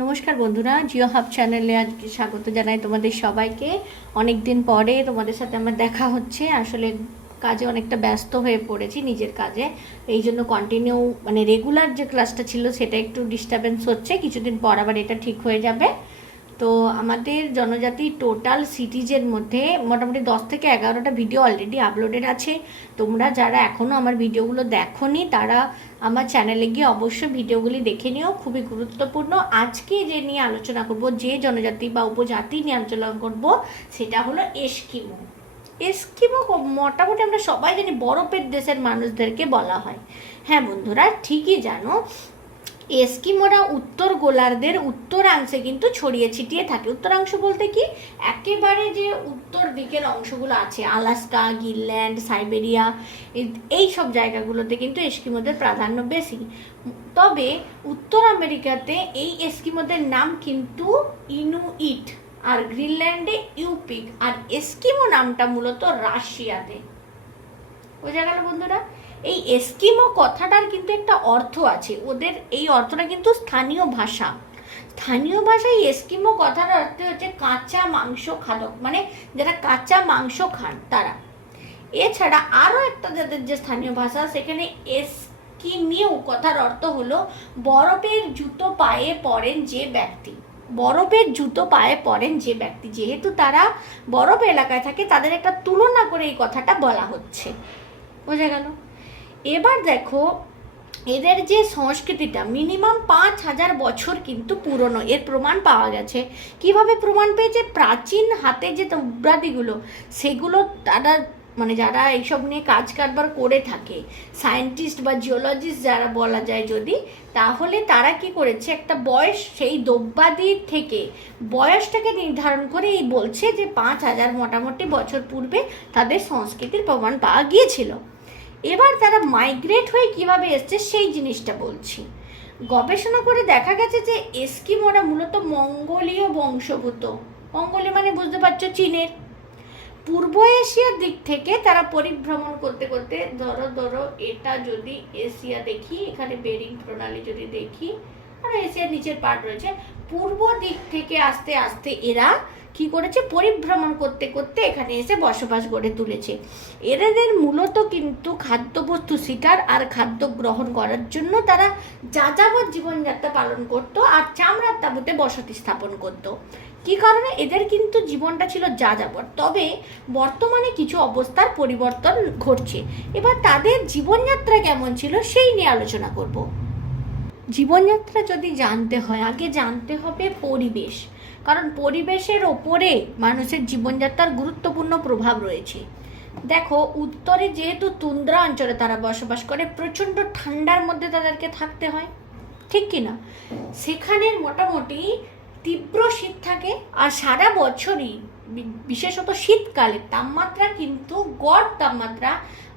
নমস্কার বন্ধুরা, জিও হাব চ্যানেলে আজকে স্বাগত জানাই তোমাদের সবাইকে। অনেক দিন পরে তোমাদের সাথে আমার দেখা হচ্ছে। আসলে কাজে অনেকটা ব্যস্ত হয়ে পড়েছি নিজের কাজে, এই জন্য কন্টিনিউ রেগুলার যে ক্লাসটা ছিল সেটা একটু ডিস্টারবেন্স হচ্ছে। কিছুদিন পর আবার এটা ঠিক হয়ে যাবে। তো আমাদের জনজাতি টোটাল সিটিজের মধ্যে মোটামুটি 10 থেকে 11টা ভিডিও অলরেডি আপলোডেড আছে। তোমরা যারা এখনও আমার ভিডিওগুলো দেখোনি তারা আমার চ্যানেলে গিয়ে অবশ্যই ভিডিওগুলি দেখে নিও, খুবই গুরুত্বপূর্ণ। আজকে যে নিয়ে আলোচনা করব, যে জনজাতি বা উপজাতি নিয়ে আলোচনা করব, সেটা হলো এস্কিমো। এস্কিমো মোটামুটি আমরা সবাই জানি বরফের দেশের মানুষদেরকে বলা হয়। হ্যাঁ বন্ধুরা, ঠিকই জানো, এস্কিমোরা উত্তর গোলার্ধের উত্তরাংশে কিন্তু ছড়িয়ে ছিটিয়ে থাকে। উত্তরাংশ বলতে কি, একেবারে যে উত্তর দিকের অংশগুলো আছে, আলাস্কা, গ্রিনল্যান্ড, সাইবেরিয়া, এই সব জায়গাগুলোতে কিন্তু এস্কিমোদের প্রাধান্য বেশি। তবে উত্তর আমেরিকাতে এই এস্কিমোদের নাম কিন্তু ইনুইট, আর গ্রিনল্যান্ডে ইউপিক, আর এস্কিমো নামটা মূলত রাশিয়াতে। বোঝা গেল বন্ধুরা? এই এস্কিমো কথাটার কিন্তু একটা অর্থ আছে, ওদের এই অর্থটা কিন্তু স্থানীয় ভাষা। স্থানীয় ভাষায় এস্কিমো কথার অর্থ হচ্ছে কাঁচা মাংস খাদক, মানে যারা কাঁচা মাংস খান তারা। এছাড়া আরও একটা যাদের যে স্থানীয় ভাষা, সেখানে এস্কিমিউ কথার অর্থ হলো বরফের জুতো পায়ে পরেন যে ব্যক্তি। বরফের জুতো পায়ে পরেন যে ব্যক্তি, যেহেতু তারা বরফ এলাকায় থাকে তাদের একটা তুলনা করে এই কথাটা বলা হচ্ছে। বোঝা গেল? এবার দেখো, এদের যে সংস্কৃতিটা মিনিমাম 5,000 বছর কিন্তু পুরনো, এর প্রমাণ পাওয়া গেছে। কিভাবে প্রমাণ পেয়েছে? প্রাচীন হাতে যে দ্রব্যাদিগুলো, সেগুলো তারা যারা এইসব নিয়ে কাজ কারবার করে থাকে, সায়েন্টিস্ট বা জিওলজিস্ট যারা বলা যায় যদি, তাহলে তারা কি করেছে, একটা বয়স সেই দ্রব্যাদির থেকে বয়সটাকে নির্ধারণ করে এই বলছে যে 5,000 মোটামুটি বছর পূর্বে তাদের সংস্কৃতির প্রমাণ পাওয়া গিয়েছিল। এবার তারা মাইগ্রেট হয়ে কিভাবে এসছে সেই জিনিসটা বলছি। গবেষণা করে দেখা গেছে যে এস্কিমোরা মূলত মঙ্গোলীয় বংশভূত। মঙ্গোলীয় মানে বুঝতে পারছো, চীনের। পূর্ব এশিয়ার দিক থেকে তারা পরিভ্রমণ করতে করতে, ধরো এটা যদি এশিয়া দেখি, এখানে বেরিং প্রণালী যদি দেখি, আর এশিয়ার নিচের পার্ট রয়েছে, পূর্ব দিক থেকে আস্তে আস্তে এরা কি করেছে, পরিভ্রমণ করতে করতে এখানে এসে বসবাস গড়ে তুলেছে। এদের মূলত কিন্তু খাদ্যবস্তু শিকার আর খাদ্য গ্রহণ করার জন্য তারা যাযাবর জীবনযাত্রা পালন করত আর চামড়ার তাঁবুতে বসতি স্থাপন করত। কি কারণে? এদের কিন্তু জীবনটা ছিল যাযাবর। তবে বর্তমানে কিছু অবস্থার পরিবর্তন ঘটছে। এবার তাদের জীবনযাত্রা কেমন ছিল সেই নিয়ে আলোচনা করব। জীবনযাত্রা যদি জানতে হয়, আগে জানতে হবে পরিবেশ, কারণ পরিবেশের ওপরে মানুষের জীবনযাত্রার গুরুত্বপূর্ণ প্রভাব রয়েছে। দেখো, উত্তরে যেহেতু তুন্দ্রা অঞ্চলে তারা বসবাস করে, প্রচণ্ড ঠান্ডার মধ্যে তাদেরকে থাকতে হয়, ঠিক কি না? সেখানের মোটামুটি তীব্র শীত থাকে, আর সারা বছরই বিশেষত শীতকালে তাপমাত্রা কিন্তু গড় তাপমাত্রা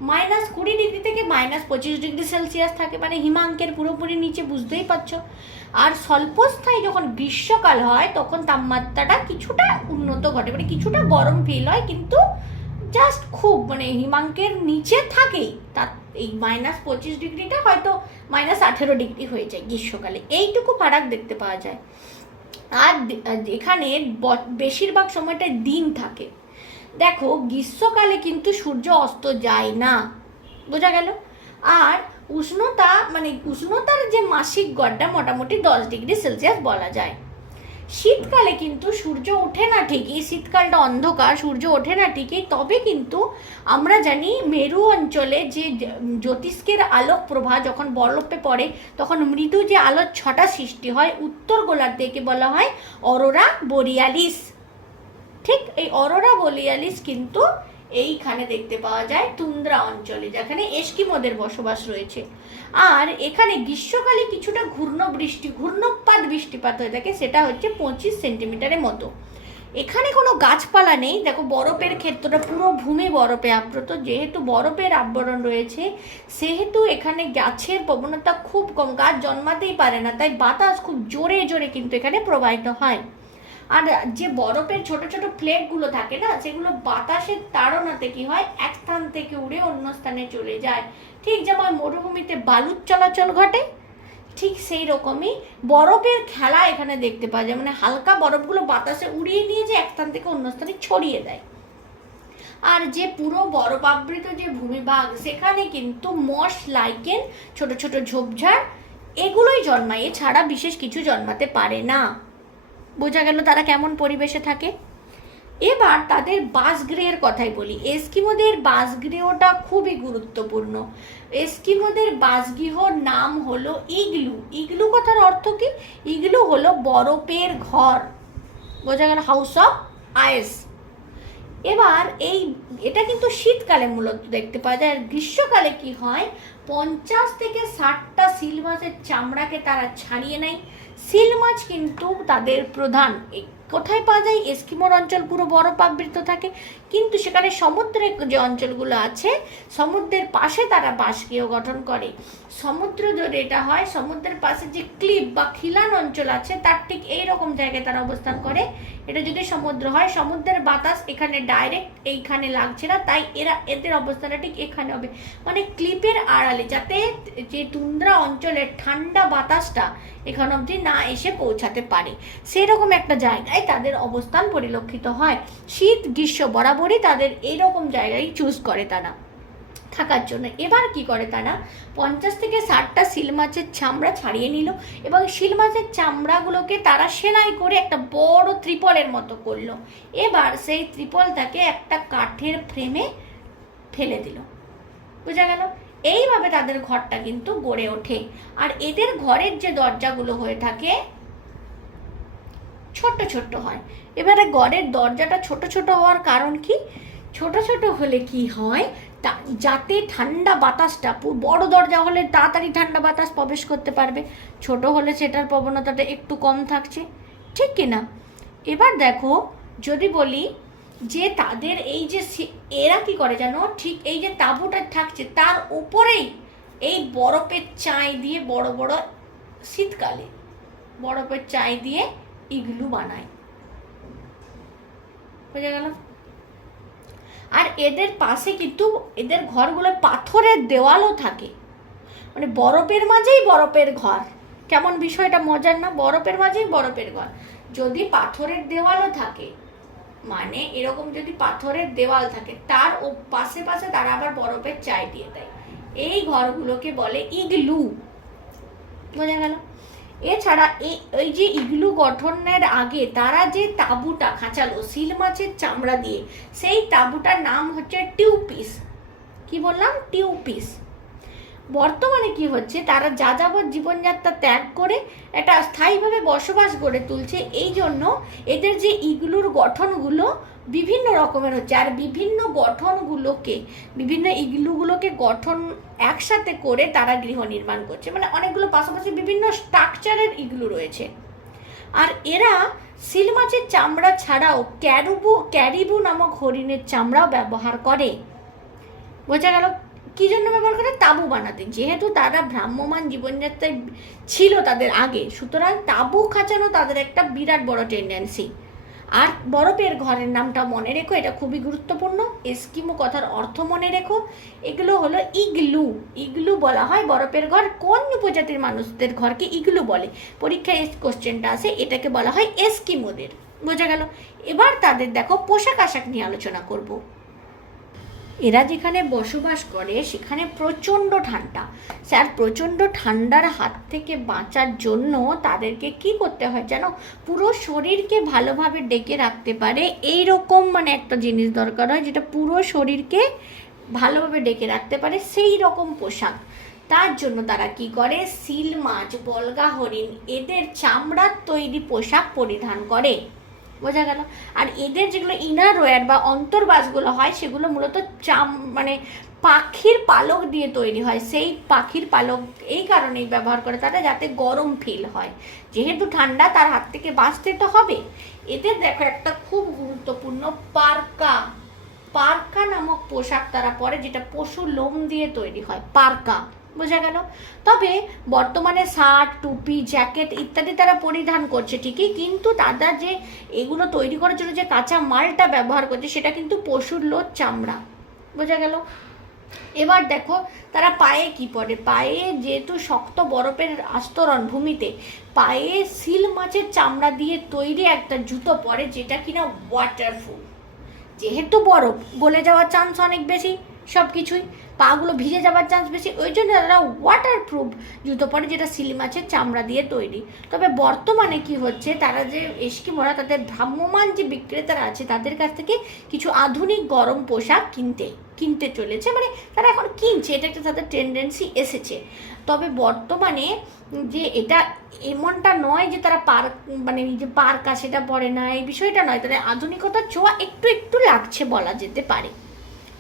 -20 ডিগ্রি থেকে -25 ডিগ্রি সেলসিয়াস থাকে, মানে হিমাঙ্কের পুরোপুরি নিচে, বুঝতেই পারছো। আর স্বল্পস্থায়ী যখন গ্রীষ্মকাল হয় তখন তাপমাত্রাটা কিছুটা উন্নত ঘটে, মানে কিছুটা গরম ফিল হয়, কিন্তু জাস্ট খুব হিমাঙ্কের নিচে থাকেই। তার এই -25 ডিগ্রিটা হয়তো -18 ডিগ্রি হয়ে যায় গ্রীষ্মকালে, এইটুকু ফারাক দেখতে পাওয়া যায়। আর এখানে বেশিরভাগ সময়টা দিন থাকে। দেখো, গ্রীষ্মকালে কিন্তু সূর্য অস্ত যায় না, বোঝা গেল। আর উষ্ণতার যে মাসিক গড়টা মোটামুটি 10 ডিগ্রি সেলসিয়াস বলা যায়। শীতকালে কিন্তু সূর্য ওঠে না ঠিকই, শীতকালটা অন্ধকার, সূর্য ওঠে না ঠিকই, তবে কিন্তু আমরা জানি মেরু অঞ্চলে যে জ্যোতিষ্কের আলোক প্রভা যখন বরফে পড়ে তখন মৃদু যে আলোর ছটা সৃষ্টি হয়, উত্তর গোলার্ধে একে বলা হয় অরোরা বোরিয়ালিস। ঠিক এই অরোরা বোরিয়ালিস কিন্তু এইখানে দেখতে পাওয়া যায় তুন্দ্রা অঞ্চলে, যেখানে এস্কিমোদের বসবাস রয়েছে। আর এখানে গ্রীষ্মকালে কিছুটা ঘূর্ণপাত বৃষ্টিপাত হয়ে থাকে, সেটা হচ্ছে 25 সেন্টিমিটারের মতো। এখানে কোনো গাছপালা নেই। দেখো, বরফের ক্ষেত্রটা পুরো ভূমি বরফে আবৃত, যেহেতু বরফের আবরণ রয়েছে সেহেতু এখানে গাছের প্রবণতা খুব কম, গাছ জন্মাতেই পারে না, তাই বাতাস খুব জোরে জোরে কিন্তু এখানে প্রবাহিত হয়। আর যে বরফের ছোট ছোট ফ্লেকগুলো থাকে না, সেগুলো বাতাসের তাড়নাতে কি হয়, এক স্থান থেকে উড়ে অন্য স্থানে চলে যায়। ঠিক যেমন মরুভূমিতে বালুর চলাচল ঘটে, ঠিক সেই রকমই বরফের খেলা এখানে দেখতে পাওয়া যায়, মানে হালকা বরফগুলো বাতাসে উড়িয়ে নিয়ে যে এক স্থান থেকে অন্য স্থানে ছড়িয়ে দেয়। আর যে পুরো বরফ আবৃত যে ভূমিভাগ, সেখানে কিন্তু মস, লাইকেন, ছোট ছোট ঝোপঝাড় এগুলোই জন্মায়, এছাড়া বিশেষ কিছু জন্মাতে পারে না। বোঝা গেল তারা কেমন পরিবেশে থাকে। এবার তাদের বাসগৃহের কথাই বলি। এস্কিমোদের বাসগৃহটা খুবই গুরুত্বপূর্ণ। এস্কিমোদের বাসগৃহর নাম হলো ইগলু। ইগলু কথার অর্থ কি? ইগলু হলো বরফের ঘর। বোঝা গেল, হাউস অফ আইস। এবার এটা কিন্তু শীতকালে মূলত দেখতে পাওয়া যায়। আর গ্রীষ্মকালে কি হয়, 50 থেকে 60টা সিল মাছের চামড়াকে তারা ছাড়িয়ে নেয়। সিল মাছ কিন্তু তাদের প্রধান। কোথায় পাওয়া যায়? এস্কিমোর অঞ্চল পুরো বরফ আবৃত থাকে, কিন্তু সেখানে সমুদ্রের যে অঞ্চলগুলো আছে, সমুদ্রের পাশে তারা বাসগৃহ গঠন করে। সমুদ্র যদি এটা হয়, সমুদ্রের পাশে যে ক্লিপ বা খিলান অঞ্চল আছে, তার ঠিক এইরকম জায়গায় তারা অবস্থান করে। এটা যদি সমুদ্র হয়, সমুদ্রের বাতাস এখানে ডাইরেক্ট এইখানে লাগছে না, তাই এদের অবস্থানটা ঠিক এখানে হবে, মানে ক্লিপের আড়ালে, যাতে যে তুন্দ্রা অঞ্চলের ঠান্ডা বাতাসটা এখান অবধি না এসে পৌঁছাতে পারে, সেরকম একটা জায়গায় তাদের অবস্থান পরিলক্ষিত হয়। শীত গ্রীষ্ম বরাবরই তাদের এইরকম জায়গায় চুজ করে তারা থাকার জন্য। এবার কি করে তারা, 50 থেকে 60টা শিল মাছের চামড়া ছাড়িয়ে নিল এবং শিল মাছের চামড়াগুলোকে তারা সেলাই করে একটা বড় ত্রিপলের মতো করলো। এবার সেই ত্রিপলটাকে একটা কাঠের ফ্রেমে ফেলে দিল। বোঝা গেল? এইভাবে তাদের ঘরটা কিন্তু গড়ে ওঠে। আর এদের ঘরের যে দরজাগুলো হয়ে থাকে ছোট্ট ছোট্ট হয়। এবারে ঘরের দরজাটা ছোট ছোট হওয়ার কারণ কি? ছোট ছোট হলে কি হয়, যাতে ঠান্ডা বাতাসটা, বড় দরজা হলে তাড়াতাড়ি ঠান্ডা বাতাস প্রবেশ করতে পারবে, ছোট হলে সেটার প্রবণতাটা একটু কম থাকছে, ঠিক কিনা? এবার দেখো, যদি বলি যে তাদের এই যে এরা কি করে জানো, ঠিক এই যে তাঁবুটা থাকছে তার উপরেই এই বরফের চাই দিয়ে বড় বড়, শীতকালে বরফের চাই দিয়ে ইগলু বানায়। বোঝা গেল? আর এদের পাশে কিন্তু এদের ঘরগুলো পাথরের দেওয়ালও থাকে, মানে বরফের মাঝেই বরফের ঘর। কেমন বিষয়টা মজার না? বরফের মাঝেই বরফের ঘর, যদি পাথরের দেওয়ালও থাকে, মানে এরকম যদি পাথরের দেওয়াল থাকে, তার ও পাশে পাশে তারা আবার বরফের চাই দিয়ে দেয়। এই ঘরগুলোকে বলে ইগলু। বোঝা গেল? এছাড়া এই যে ইগলু গঠনের আগে তারা যে তাঁবুটা খাঁচালো শিল মাছের চামড়া দিয়ে, সেই তাঁবুটার নাম হচ্ছে টিউপিস। কি বললাম? টিউপিস। বর্তমানে কি হচ্ছে, তারা যাযাবর জীবনযাত্রা ত্যাগ করে একটা স্থায়ীভাবে বসবাস গড়ে তুলছে। এই জন্য এদের যে ইগলুর গঠনগুলো বিভিন্ন রকমের হচ্ছে, আর বিভিন্ন ইগলুগুলোকে গঠন একসাথে করে তারা গৃহ নির্মাণ করছে, মানে অনেকগুলো পাশাপাশি বিভিন্ন স্ট্রাকচারের ইগলু রয়েছে। আর এরা সিল মাছের চামড়া ছাড়াও ক্যারিবু নামক হরিণের চামড়াও ব্যবহার করে। বোঝা গেল? কি জন্য ব্যবহার করে? তাঁবু বানাতে। যেহেতু তারা ভ্রাম্যমান জীবনযাত্রায় ছিল তাদের আগে, সুতরাং তাঁবু খাঁচানো তাদের একটা বিরাট বড় টেন্ডেন্সি। আর বরফের ঘরের নামটা মনে রেখো, এটা খুবই গুরুত্বপূর্ণ। এস্কিমো কথার অর্থ মনে রেখো। এগুলো হলো ইগলু। ইগলু বলা হয় বরফের ঘর। কোন উপজাতির মানুষদের ঘরকে ইগলু বলে? পরীক্ষায় কোশ্চেনটা আসে, এটাকে বলা হয় এস্কিমোদের। বোঝা গেল? এবার তাদের দেখো পোশাক আশাক নিয়ে আলোচনা করব। এরা যেখানে বসবাস করে সেখানে প্রচণ্ড ঠান্ডা। স্যার, প্রচণ্ড ঠান্ডার হাত থেকে বাঁচার জন্য তাদেরকে কি করতে হয় জানো? পুরো শরীরকে ভালোভাবে ডেকে রাখতে পারে এই রকম মানে একটা জিনিস দরকার হয়, যেটা পুরো শরীরকে ভালোভাবে ডেকে রাখতে পারে সেই রকম পোশাক। তার জন্য তারা কি করে, সিল মাছ, বলগা হরিণ এদের চামড়ার তৈরি পোশাক পরিধান করে। বোঝা গেল? আর এদের যেগুলো ইনার ওয়্যার বা অন্তর্বাসগুলো হয় সেগুলো মূলত মানে পাখির পালক দিয়ে তৈরি হয়। সেই পাখির পালক এই কারণেই ব্যবহার করে তারা, যাতে গরম ফিল হয়। যেহেতু ঠান্ডা, তার হাত থেকে বাঁচতে তো হবে। এদের দেখো একটা খুব গুরুত্বপূর্ণ পার্কা নামক পোশাক তারা পরে, যেটা পশুর লোম দিয়ে তৈরি হয়, পার্কা। বোঝা গেল? তবে বর্তমানে শার্ট, টুপি, জ্যাকেট ইত্যাদি তারা পরিধান করছে ঠিকই, কিন্তু তারা যে এগুলো তৈরি করার জন্য যে কাঁচা মালটা ব্যবহার করছে সেটা কিন্তু পশুর লোম, চামড়া। বোঝা গেল? এবার দেখো তারা পায়ে কি পরে, পায়ে যেহেতু শক্ত বরফের আস্তরণ ভূমিতে, পায়ে সিল মাছের চামড়া দিয়ে তৈরি একটা জুতো পরে, যেটা কিনা ওয়াটারপ্রুফ। যেহেতু বরফ গলে যাওয়ার চান্স অনেক বেশি, সব কিছুই পাগুলো ভিজে যাওয়ার চান্স বেশি, ওই জন্য তারা ওয়াটারপ্রুফ জুতো পরে, যেটা সিল মাছের চামড়া দিয়ে তৈরি। তবে বর্তমানে কি হচ্ছে, তারা যে এস্কিমোরা তাদের ভ্রাম্যমান যে বিক্রেতারা আছে তাদের কাছ থেকে কিছু আধুনিক গরম পোশাক কিনতে চলেছে, মানে তারা এখন কিনছে, এটা একটা তাদের টেন্ডেন্সি এসেছে। তবে বর্তমানে যে এটা এমনটা নয় যে তারা মানে যে পার্কা সেটা পড়ে না, এই বিষয়টা নয়, তাদের আধুনিকতার ছোঁয়া একটু একটু লাগছে বলা যেতে পারে।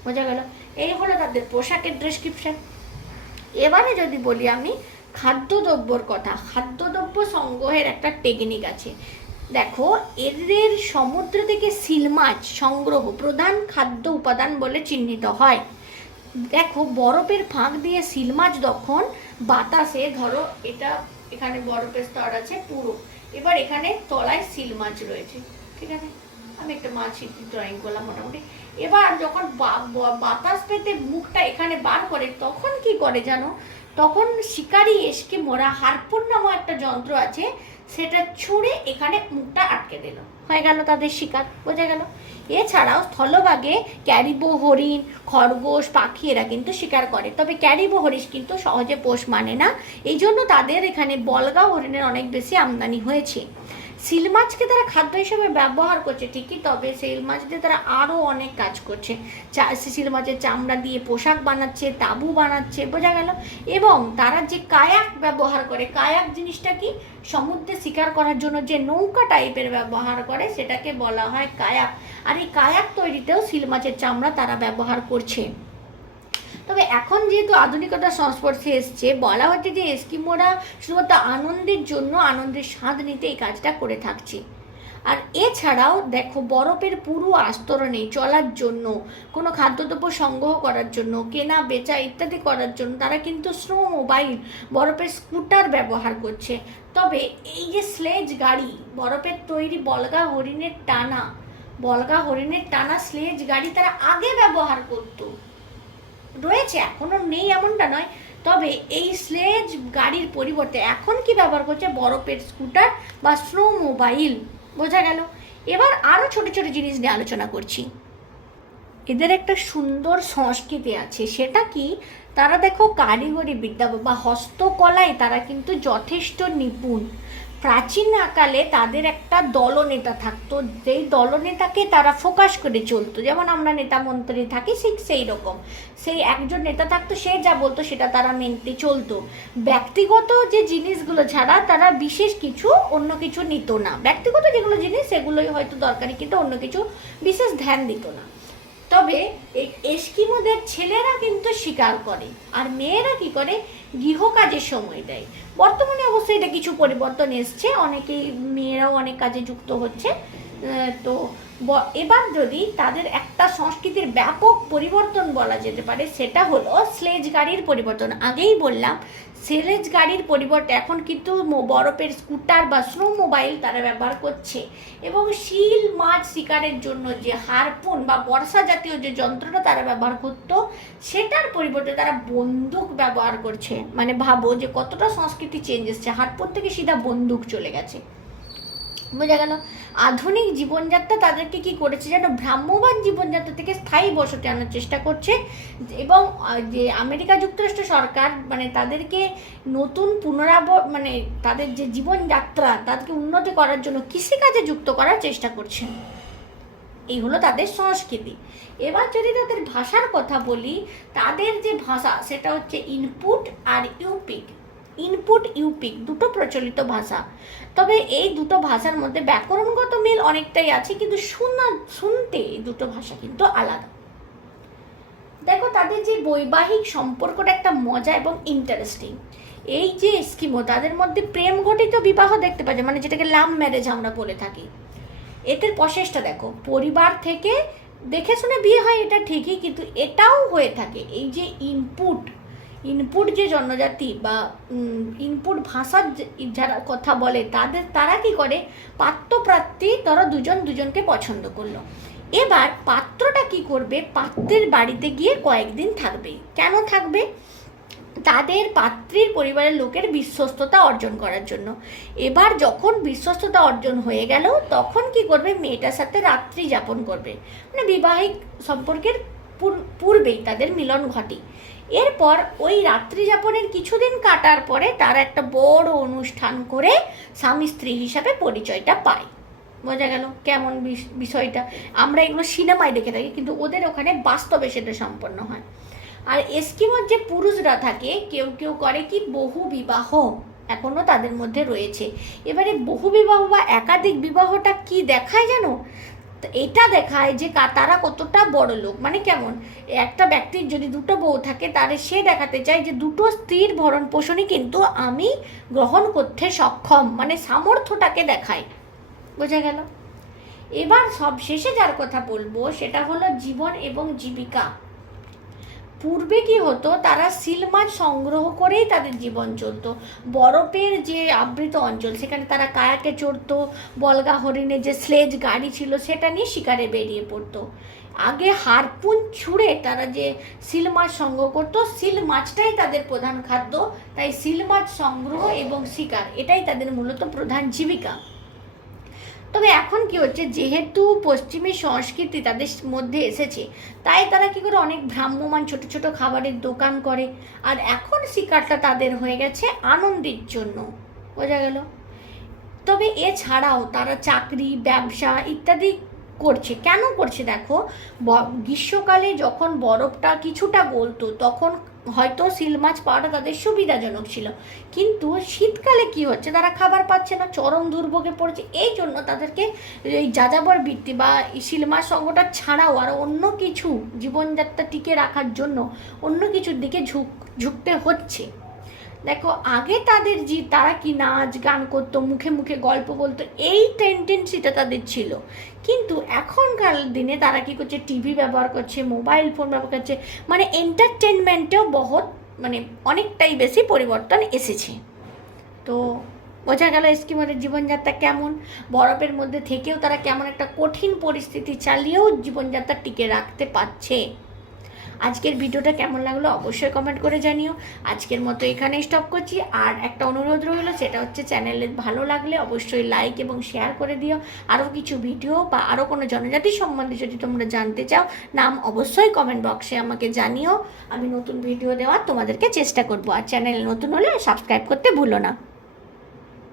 বোঝা গেল? এই হলো তাদের পোশাকের ডেসক্রিপশন। এবারে যদি বলি আমি খাদ্যদ্রব্যর কথা, খাদ্যদ্রব্য সংগ্রহের একটা টেকনিক আছে। দেখো, এদের সমুদ্র থেকে সিল মাছ সংগ্রহ প্রধান খাদ্য উপাদান বলে চিহ্নিত হয়। দেখো, বরফের ফাঁক দিয়ে সিল মাছ যখন বাতাসে, ধরো এটা এখানে বরফের স্তর আছে পুরো, এবার এখানে তলায় সিল মাছ রয়েছে, ঠিক আছে, আমি একটা মাছ ড্রয়িং করলাম মোটামুটি। এবার যখন বাতাস পেতে মুখটা এখানে বার করে, তখন কি করে জানো, তখন শিকারি এস্কিমোরা হারপুন নামক একটা যন্ত্র আছে, সেটা ছুঁড়ে এখানে মুখটা আটকে দিল, হয়ে গেল তাদের শিকার। বোঝা গেল? এছাড়াও স্থলভাগে ক্যারিবো হরিণ, খরগোশ, পাখি এরা কিন্তু শিকার করে। তবে ক্যারিবো হরিণ কিন্তু সহজে পোষ মানে না, এই জন্য তাদের এখানে বলগা হরিণের অনেক বেশি আমদানি হয়েছে। সিল মাছকে তারা খাদ্য হিসেবে ব্যবহার করছে ঠিকই, তবে সিল মাছ দিয়ে তারা আরও অনেক কাজ করছে। সিল মাছের চামড়া দিয়ে পোশাক বানাচ্ছে, তাঁবু বানাচ্ছে। বোঝা গেল? এবং তারা যে কায়াক ব্যবহার করে, কায়াক জিনিসটা কি, সমুদ্রে শিকার করার জন্য যে নৌকা টাইপের ব্যবহার করে, সেটাকে বলা হয় কায়াক। আর এই কায়াক তৈরিতেও সিল মাছের চামড়া তারা ব্যবহার করছে। তবে এখন যেহেতু আধুনিকতার সংস্পর্শে এসছে, বলা হচ্ছে যে এস্কিমোরা শুধুমাত্র আনন্দের জন্য, আনন্দের স্বাদ নিতে এই কাজটা করে থাকছে। আর এছাড়াও দেখো, বরফের পুরো আস্তরণে চলার জন্য, কোনো খাদ্যদ্রব্য সংগ্রহ করার জন্য, কেনা বেচা ইত্যাদি করার জন্য তারা কিন্তু স্নো মোবাইল, বরফের স্কুটার ব্যবহার করছে। তবে এই যে স্লেজ গাড়ি, বরফের তৈরি বলগা হরিণের টানা স্লেজ গাড়ি তারা আগে ব্যবহার করতো, রয়েছে, এখনো নেই এমনটা নয়। তবে এই স্লেজ গাড়ির পরিবর্তে এখন কি ব্যবহার করছে, বরফের স্কুটার বা স্নো মোবাইল। বোঝা গেল? এবার আরও ছোট ছোট জিনিস নিয়ে আলোচনা করছি। এদের একটা সুন্দর সংস্কৃতি আছে, সেটা কি, তারা দেখো কারিগরি বিদ্যা বা হস্তকলায় তারা কিন্তু যথেষ্ট নিপুণ। প্রাচীনকালে তাদের একটা দলনেতা থাকতো, যেই দলনেতাকে তারা ফোকাস করে চলতো, যেমন আমরা নেতা মন্ত্রী থাকি ঠিক সেই রকম, সেই একজন নেতা থাকতো, সে যা বলতো সেটা তারা মেনতে চলতো। ব্যক্তিগত যে জিনিসগুলো ছাড়া তারা বিশেষ কিছু অন্য কিছু নিত না। ব্যক্তিগত যেগুলো জিনিস সেগুলোই হয়তো দরকারি, কিন্তু অন্য কিছু বিশেষ ধ্যান দিত না। তবে এই এস্কিমোদের ছেলেরা কিন্তু শিকার করে, আর মেয়েরা কি করে, গৃহকাজের সময় দেয়। বর্তমানে অবশ্যই এটা কিছু পরিবর্তন এসছে, অনেকেই মেয়েরাও অনেক কাজে যুক্ত হচ্ছে। তো এবার যদি তাদের একটা সংস্কৃতির ব্যাপক পরিবর্তন বলা যেতে পারে, সেটা হলো স্লেজ গাড়ির পরিবর্তন। আগেই বললাম, স্লেজ গাড়ির পরিবর্তে এখন কিন্তু বরফের স্কুটার বা স্নো মোবাইল তারা ব্যবহার করছে। এবং শিল মাছ শিকারের জন্য যে হারপুন বা বর্ষা জাতীয় যে যন্ত্রটা তারা ব্যবহার করতো, সেটার পরিবর্তে তারা বন্দুক ব্যবহার করছে। মানে ভাবো যে কতটা সংস্কৃতি চেঞ্জ এসছে, হারপুন থেকে সিধা বন্দুক চলে গেছে। বোঝা গেল? আধুনিক জীবনযাত্রা তাদেরকে কি করেছে যেন, ভ্রাম্যমান জীবনযাত্রা থেকে স্থায়ী বসতি আনার চেষ্টা করছে। এবং যে আমেরিকা যুক্তরাষ্ট্র সরকার মানে তাদেরকে নতুন মানে তাদের যে জীবনযাত্রা তাদেরকে উন্নতি করার জন্য কৃষিকাজে যুক্ত করার চেষ্টা করছে। এই হলো তাদের সংস্কৃতি। এবার যদি তাদের ভাষার কথা বলি, তাদের যে ভাষা সেটা হচ্ছে ইনপুট আর ইউপিক দুটো প্রচলিত ভাষা। তবে এই দুটো ভাষার মধ্যে ব্যাকরণগত মিল অনেকটাই আছে, কিন্তু শুনতে এই দুটো ভাষা কিন্তু আলাদা। দেখো, তাদের যে বৈবাহিক সম্পর্কটা একটা মজা এবং ইন্টারেস্টিং। এই যে এস্কিমো, তাদের মধ্যে প্রেম ঘটিত বিবাহ দেখতে পাওয়া যায়, মানে যেটাকে লাভ ম্যারেজ আমরা বলে থাকি। এদের প্রসেসটা দেখো, পরিবার থেকে দেখে শুনে বিয়ে হয়, এটা ঠিকই, কিন্তু এটাও হয়ে থাকে এই যে ইনপুট যে জনজাতি বা ইনপুট ভাষার যারা কথা বলে তারা কি করে, পাত্রপ্রার্থী তারা দুজনকে পছন্দ করলো। এবার পাত্রটা কি করবে, পাত্রের বাড়িতে গিয়ে কয়েকদিন থাকবে। কেন থাকবে? তাদের পাত্রীর পরিবারের লোকের বিশ্বস্ততা অর্জন করার জন্য। এবার যখন বিশ্বস্ততা অর্জন হয়ে গেল, তখন কি করবে, মেয়েটার সাথে রাত্রি যাপন করবে, মানে বিবাহিক সম্পর্কের পূর্বেই তাদের মিলন ঘটে। এরপর ওই রাত্রি যাপনের কিছুদিন কাটার পরে তারা একটা বড় অনুষ্ঠান করে স্বামী স্ত্রী হিসাবে পরিচয়টা পায়। বোঝা গেল কেমন বিষয়টা? আমরা এগুলো সিনেমায় দেখে থাকি, কিন্তু ওদের ওখানে বাস্তবে সেটা সম্পন্ন হয়। আর এস্কিমোর যে পুরুষরা থাকে, কেউ কেউ করে কি বহু বিবাহ এখনো তাদের মধ্যে রয়েছে। এবারে বহু বিবাহ বা একাধিক বিবাহটা কি দেখায় জানো? এটা দেখায় যে তারা কতটা বড় লোক। মানে কেমন, একটা ব্যক্তির যদি দুটো বউ থাকে, তাহলে সে দেখাতে চায় যে দুটো স্ত্রীর ভরণ পোষণই কিন্তু আমি গ্রহণ করতে সক্ষম, মানে সামর্থ্যটাকে দেখায়। বোঝা গেল? এবার সব শেষে যার কথা বলবো সেটা হলো জীবন এবং জীবিকা। পূর্বে কি হতো, তারা সিল মাছ সংগ্রহ করেই তাদের জীবন চলতো। বরফের যে আবৃত অঞ্চল, সেখানে তারা কায়াকে চড়তো, বলগা হরিণের যে স্লেজ গাড়ি ছিল সেটা নিয়ে শিকারে বেরিয়ে পড়তো। আগে হারপুন ছুঁড়ে তারা যে সিল মাছ সংগ্রহ করতো, সিল মাছটাই তাদের প্রধান খাদ্য। তাই সিল মাছ সংগ্রহ এবং শিকার এটাই তাদের মূলত প্রধান জীবিকা। তবে এখন কি হচ্ছে, যেহেতু পশ্চিমী সংস্কৃতি তাদের মধ্যে এসেছে, তাই তারা কি করে অনেক ভ্রাম্যমান ছোট ছোট খাবারের দোকান করে। আর এখন শিকারটা তাদের হয়ে গেছে আনন্দের জন্য। বোঝা গেল? তবে এছাড়াও তারা চাকরি, ব্যবসা ইত্যাদি করছে। কেন করছে দেখো, গ্রীষ্মকালে যখন বরফটা কিছুটা গলতো, তখন হয়তো সিল মাছ পাওয়াটা তাদের সুবিধাজনক ছিল। কিন্তু শীতকালে কি হচ্ছে, তারা খাবার পাচ্ছে না, চরম দুর্ভোগে পড়েছে। এই জন্য তাদেরকে এই যাযাবর বৃত্তি বা সিল মাছ সংগ্রহটা ছাড়াও আরও অন্য কিছু জীবনযাত্রা টিকে রাখার জন্য অন্য কিছুর দিকে ঝুঁকতে হচ্ছে। দেখো, আগে তাদের তারা কি নাচ গান করতো, মুখে মুখে গল্প বলতো, এই টেন্ডেন্সিটা তাদের ছিল। কিন্তু এখনকার দিনে তারা কি করছে, টিভি ব্যবহার করছে, মোবাইল ফোন ব্যবহার করছে, মানে এন্টারটেনমেন্টেও মানে অনেকটাই বেশি পরিবর্তন এসেছে। তো বোঝা গেল এস্কিমোদের জীবনযাত্রা কেমন। বরফের মধ্যে থেকেও তারা কেমন একটা কঠিন পরিস্থিতি চালিয়েও জীবনযাত্রা টিকে রাখতে পারছে। আজকের ভিডিওটা কেমন লাগলো অবশ্যই কমেন্ট করে জানিও। আজকের মতো এখানেই স্টপ করছি। আর একটা অনুরোধ রইল, সেটা হচ্ছে চ্যানেলে ভালো লাগলে অবশ্যই লাইক এবং শেয়ার করে দিও। আরও কিছু ভিডিও বা আরও কোনো জনজাতি সম্বন্ধে যদি তোমরা জানতে চাও, নাম অবশ্যই কমেন্ট বক্সে আমাকে জানিও। আমি নতুন ভিডিও দেওয়ার তোমাদেরকে চেষ্টা করব। আর চ্যানেলে নতুন হলে সাবস্ক্রাইব করতে ভুলো না।